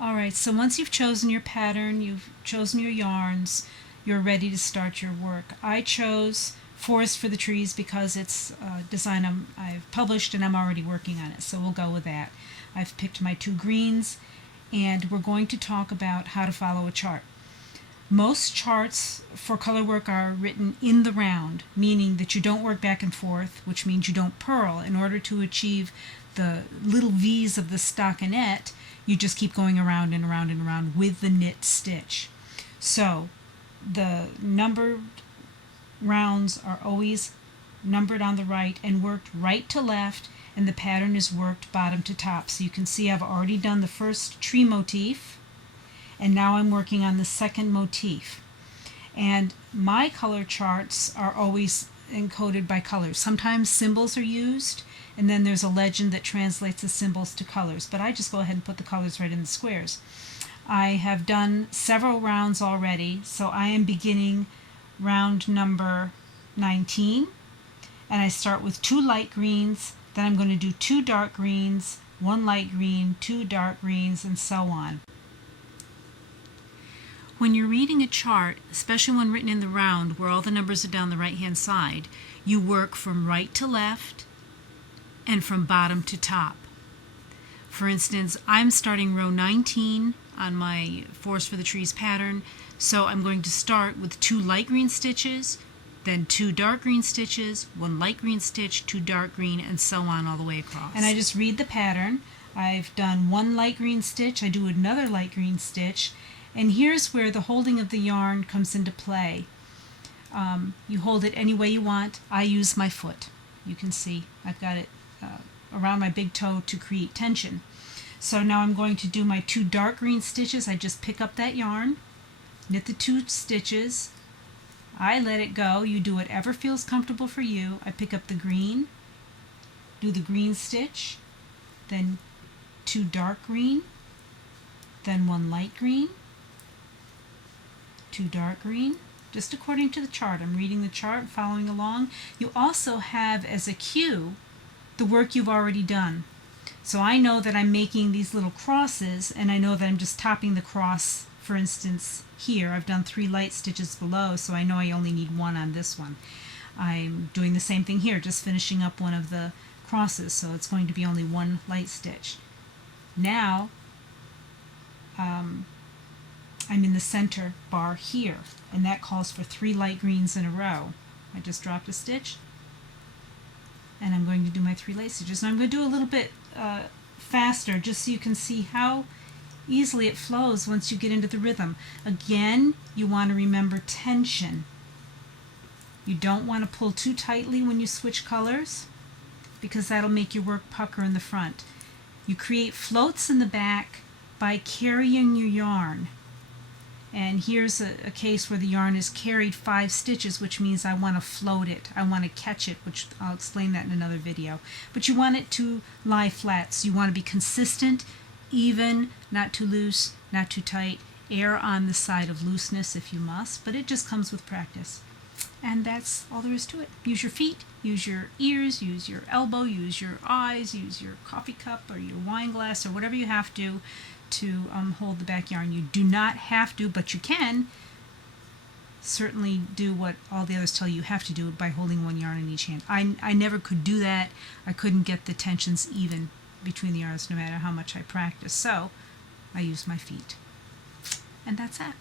Alright, so once you've chosen your pattern, you've chosen your yarns, you're ready to start your work. I chose Forest for the Trees because it's a design I've published and I'm already working on it, so we'll go with that. I've picked my two greens and we're going to talk about how to follow a chart. Most charts for color work are written in the round, meaning that you don't work back and forth, which means you don't purl. In order to achieve the little V's of the stockinette, you just keep going around and around and around with the knit stitch. So the numbered rounds are always numbered on the right and worked right to left, and the pattern is worked bottom to top. So you can see I've already done the first tree motif, and now I'm working on the second motif. And my color charts are always encoded by colors. Sometimes symbols are used, and then there's a legend that translates the symbols to colors, but I just go ahead and put the colors right in the squares. I have done several rounds already, so I am beginning round number 19, and I start with 2 light greens, then I'm going to do 2 dark greens, 1 light green, 2 dark greens, and so on. When you're reading a chart, especially when written in the round where all the numbers are down the right hand side, you work from right to left and from bottom to top. For instance, I'm starting row 19 on my Forest for the Trees pattern, so I'm going to start with 2 light green stitches, then 2 dark green stitches, 1 light green stitch, 2 dark green, and so on all the way across. And I just read the pattern. I've done 1 light green stitch, I do another light green stitch, and here's where the holding of the yarn comes into play. You hold it any way you want. I use my foot. You can see I've got it around my big toe to create tension. So now I'm going to do my 2 dark green stitches. I just pick up that yarn, knit the 2 stitches, I let it go. You do whatever feels comfortable for you. I pick up the green, do the green stitch, then 2 dark green, then 1 light green, 2 dark green, just according to the chart. I'm reading the chart, following along. You also have as a cue the work you've already done. So I know that I'm making these little crosses, and I know that I'm just topping the cross. For instance, here I've done 3 light stitches below, so I know I only need 1 on this one. I'm doing the same thing here, just finishing up one of the crosses, so it's going to be only 1 light stitch. Now I'm in the center bar here, and that calls for 3 light greens in a row. I just dropped a stitch, and I'm going to do my 3 light stitches. And I'm going to do a little bit faster, just so you can see how easily it flows once you get into the rhythm. Again, you want to remember tension. You don't want to pull too tightly when you switch colors, because that'll make your work pucker in the front. You create floats in the back by carrying your yarn. And here's a case where the yarn is carried 5 stitches, which means I want to float it. I want to catch it, which I'll explain that in another video. But you want it to lie flat, so you want to be consistent, even, not too loose, not too tight. Err on the side of looseness if you must, but it just comes with practice. And that's all there is to it. Use your feet, use your ears, use your elbow, use your eyes, use your coffee cup or your wine glass or whatever you have to hold the back yarn. You do not have to, but you can certainly do what all the others tell you have to do by holding 1 yarn in each hand. I never could do that. I couldn't get the tensions even between the yarns no matter how much I practice. So I use my feet. And that's that.